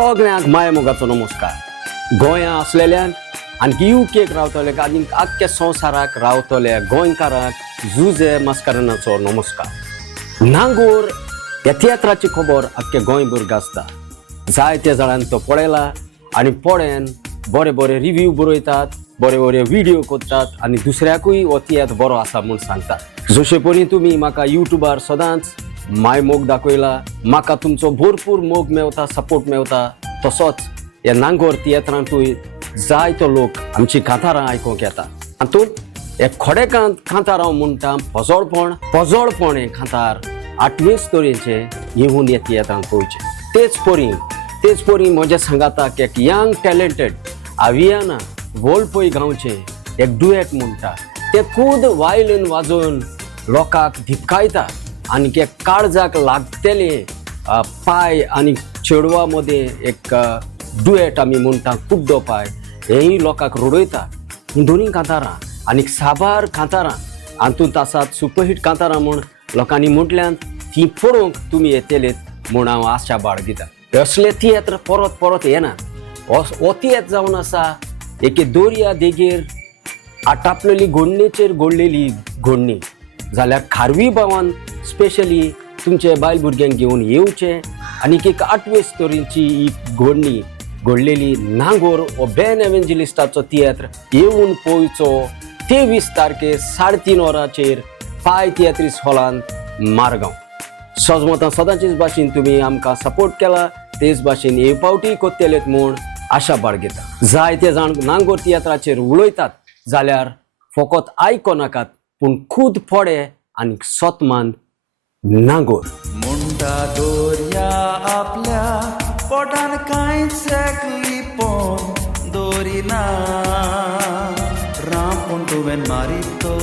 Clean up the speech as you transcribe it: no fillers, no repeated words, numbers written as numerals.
सगळ्यांक माय मोगाचो नमस्कार. गोंया असलेल्यान आनी युकेक रावतले आनी आख्ख्या संवसाराक रावतल्या गोंयकारांक जुजे मस्करनाचो नमस्कार. नांगोर ह्या तियात्राची खबर आख्ख्या गोंयभर गाजता. जायत्या जाणांनी तो पळयला आनी पळोवन बरे बरे रिव्ह्यू बरयतात, बरे बरे व्हिडिओ करतात आनी दुसऱ्याकूय हो तियात्र बरो आसा म्हूण सांगतात. जशे परी तुमी म्हाका युट्यूबार सदांच माय मोग दाखयला, म्हाका तुमचो भरपूर मोग मेवता, सपोर्ट मेवता, तसोच ह्या नांगोर तियात्रांतूय जायतो लोक आमची कांतारां आयकूंक येता. हातूंत हे खोडे कांतारां म्हणटा पोजोळपण हे कांतार 8वेच तरेचे येवन ह्या तियात्रांत पळोवचे. तेच परी म्हज्या सांगाताक एक यंग टॅलेंटेड आवियाना वोलपय गांवचे एक डुएट म्हणटा. ते खूद वायलीन वाजोवन लोकांक धिपकायता आनी एक काळजाक लागतेले पाय आनी चेडवा मदें एक डुएट आमी म्हणटा कुड्डो पाय, हेय लोकांक रडयता. ही दोनी कांतारां आनी साबार कांतारां हातूंत आसात सुपरहीट कांतारां म्हूण लोकांनी म्हटल्यान ती पळोवंक तुमी येतलेत म्हूण हांव आशा बाळगिता. असले तियात्र परत येना. हो तियात्र जावन आसा एके दोर्या देगेर आटापलेली घोडणेचेर घोडलेली घोडणी. जाल्यार खारवी भावान स्पेशली तुमचे बायल भुरग्यांक घेवन येवचें आनी एक 8वेच तरेची ही घोडणी घोडलेली नांगोर हो बेन एव्हेंजलिस्टाचो तियात्र येवन पळोवचो. 23 तारखे 3:30 वरांचेर पाय तियात्रीस हॉलांत मारगांव. सजमतां सदांचेच भाशेन तुमी आमकां सपोर्ट केला, तेच भाशेन हे फावटी कोत्तेलेत म्हूण आशा बाळगिता. जायते जाण नांगोर तियात्राचेर उलयतात जाल्यार फकत आयकोनाकात पूण खूद पडे आनी सतमान नांगोर. मुंडा दोर्या आपल्या पोटान कांयच लिपोन दोरिना रांपूण तुवें मारितो